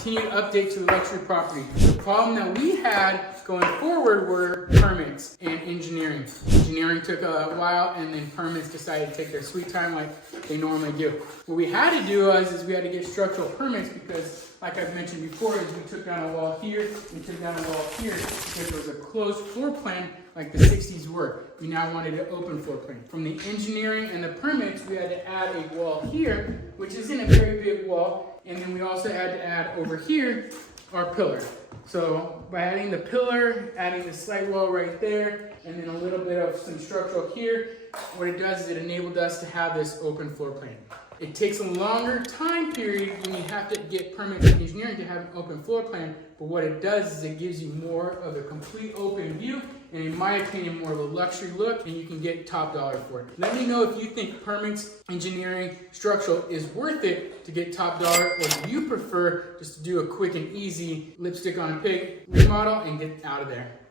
continued update to the luxury property. The problem that we had going forward were permits and engineering. Engineering took a while, and then permits decided to take their sweet time like they normally do. What we had to do is we had to get structural permits because, like I've mentioned before, is we took down a wall here, we took down a wall here because there was a closed floor plan like the 60s were. We now wanted an open floor plan. From the engineering and the permits, we had to add a wall here, which isn't a very big wall, and then we also had to add over here our pillar. So by adding the pillar, adding the slight wall right there, and then a little bit of some structural here, what it does is it enabled us to have this open floor plan. It takes a longer time period when you have to get permits and engineering to have an open floor plan, but what it does is it gives you more of a complete open view, and in my opinion, more of a luxury look, and you can get top dollar for it. Let me know if you think permits, engineering, structural is worth it to get top dollar, or do you prefer just to do a quick and easy lipstick on a pig remodel and get out of there?